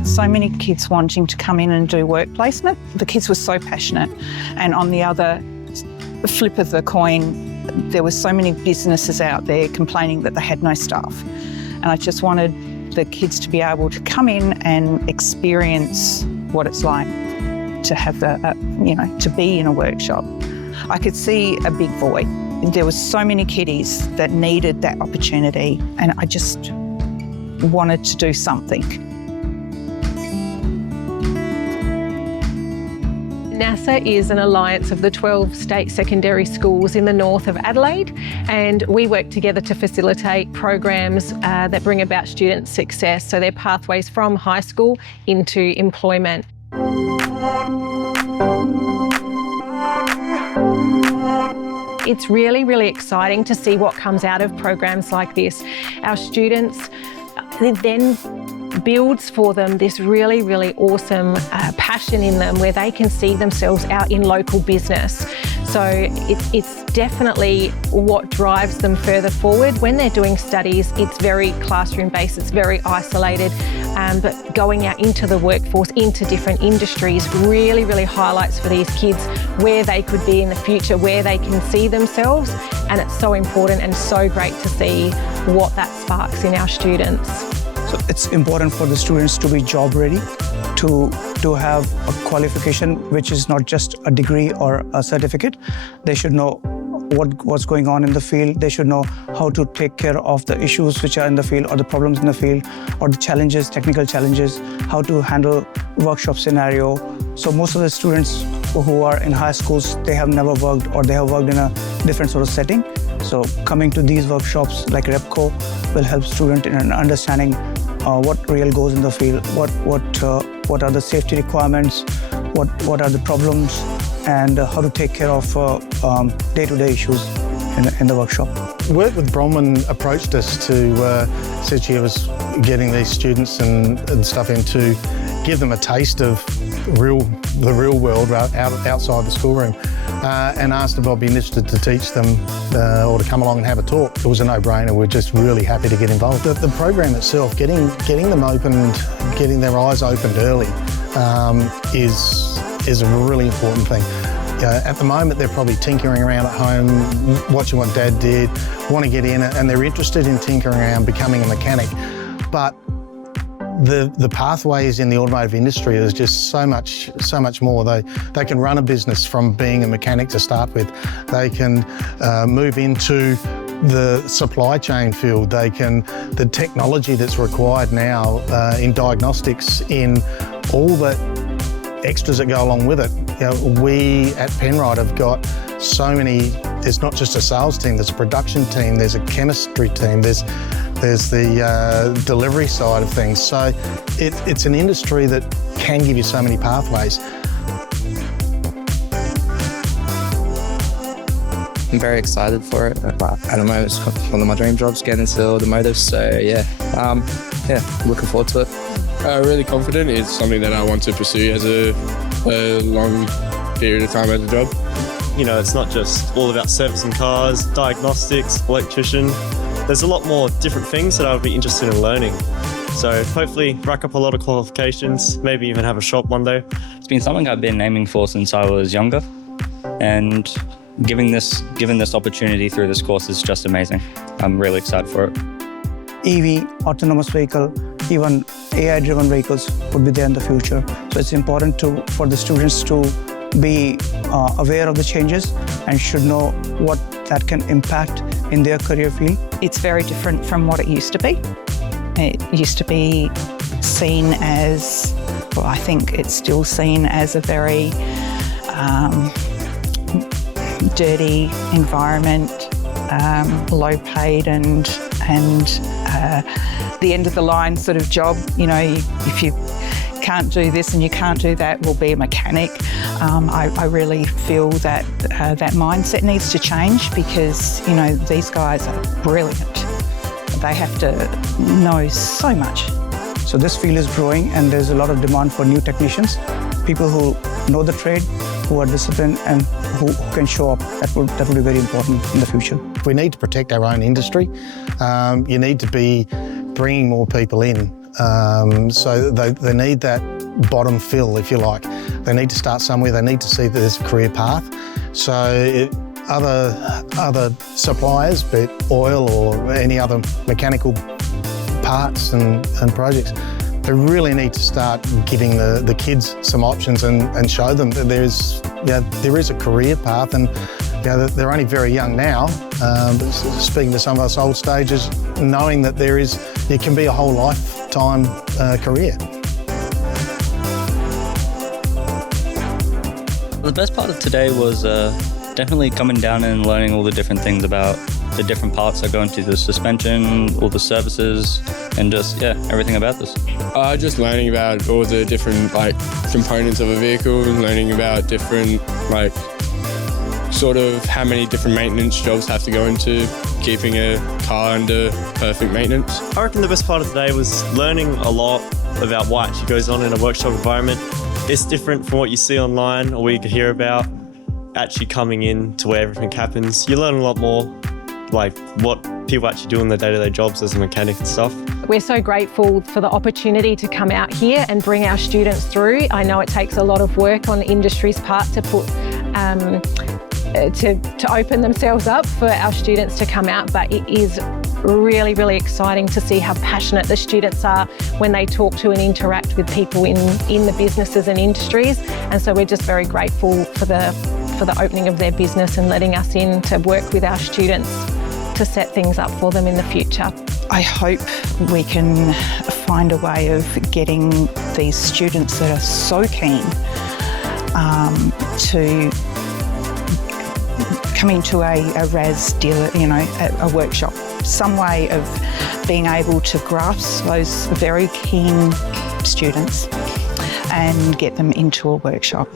had so many kids wanting to come in and do work placement. The kids were so passionate. And on the other flip of the coin, there were so many businesses out there complaining that they had no staff. And I just wanted the kids to be able to come in and experience what it's like to have to be in a workshop. I could see a big void. There were so many kiddies that needed that opportunity, and I just wanted to do something. NASA is an alliance of the 12 state secondary schools in the north of Adelaide, and we work together to facilitate programs that bring about student success, so their pathways from high school into employment. It's really, really exciting to see what comes out of programs like this. Our students, it then builds for them this really, really awesome passion in them where they can see themselves out in local business. So it's definitely what drives them further forward. When they're doing studies, it's very classroom-based, it's very isolated, but going out into the workforce, into different industries, really, really highlights for these kids where they could be in the future, where they can see themselves, and it's so important and so great to see what that sparks in our students. So it's important for the students to be job ready, to have a qualification which is not just a degree or a certificate. They should know what's going on in the field. They should know how to take care of the issues which are in the field or the problems in the field or the challenges, technical challenges, how to handle workshop scenario. So most of the students who are in high schools, they have never worked or they have worked in a different sort of setting. So coming to these workshops like REPCO will help students in understanding what really goes in the field, what are the safety requirements, what are the problems, and how to take care of day-to-day issues in the workshop. Work with Bronwyn approached us to, said she was getting these students and stuff in to give them a taste of the real world outside the schoolroom, and asked if I'd be interested to teach them or to come along and have a talk. It was a no-brainer. We're just really happy to get involved. The program itself, getting them opened, getting their eyes opened early is a really important thing. At the moment, they're probably tinkering around at home, watching what Dad did, want to get in it, and they're interested in tinkering around, becoming a mechanic. But the pathways in the automotive industry is just so much more. They can run a business from being a mechanic to start with. They can move into the supply chain field. The technology that's required now in diagnostics, in all the extras that go along with it. We at Penrite have got so many. There's not just a sales team, there's a production team, there's a chemistry team, there's the delivery side of things. So it's an industry that can give you so many pathways. I'm very excited for it. At the moment, it's one of my dream jobs, getting into automotive. So yeah, looking forward to it. Really confident. It's something that I want to pursue as a long period of time as a job. You know, it's not just all about servicing cars, diagnostics, electrician. There's a lot more different things that I would be interested in learning. So hopefully rack up a lot of qualifications, maybe even have a shop one day. It's been something I've been aiming for since I was younger, and given this opportunity through this course is just amazing. I'm really excited for it. EV, autonomous vehicle, even AI-driven vehicles would be there in the future. So it's important for the students to be aware of the changes and should know what that can impact in their career field. It's very different from what it used to be. It used to be seen as, well, I think it's still seen as a very dirty environment, low paid and the end of the line sort of job. You know, if you can't do this and you can't do that, we'll be a mechanic. I really feel that that mindset needs to change because, you know, these guys are brilliant. They have to know so much. So this field is growing and there's a lot of demand for new technicians, people who know the trade, who are disciplined and who can show up. That would be very important in the future. We need to protect our own industry. You need to be bringing more people in So they need that bottom fill, if you like. They need to start somewhere. They need to see that there's a career path. So other suppliers, be it oil or any other mechanical parts and projects, they really need to start giving the kids some options and show them that there is a career path. And they're only very young now, but speaking to some of us old stagers, knowing that it can be a whole lifetime career. The best part of today was definitely coming down and learning all the different things about the different parts that go into the suspension, all the services, and just, everything about this. Just learning about all the different components of a vehicle, learning about different sort of how many different maintenance jobs have to go into keeping a car under perfect maintenance. I reckon the best part of the day was learning a lot about what actually goes on in a workshop environment. It's different from what you see online or what you could hear about. Actually coming in to where everything happens, you learn a lot more, what people actually do in their day-to-day jobs as a mechanic and stuff. We're so grateful for the opportunity to come out here and bring our students through. I know it takes a lot of work on the industry's part to put to open themselves up for our students to come out, but it is really, really exciting to see how passionate the students are when they talk to and interact with people in the businesses and industries. And so we're just very grateful for the opening of their business and letting us in to work with our students to set things up for them in the future. I hope we can find a way of getting these students that are so keen to come into a RAS dealer, a workshop, some way of being able to grasp those very keen students and get them into a workshop.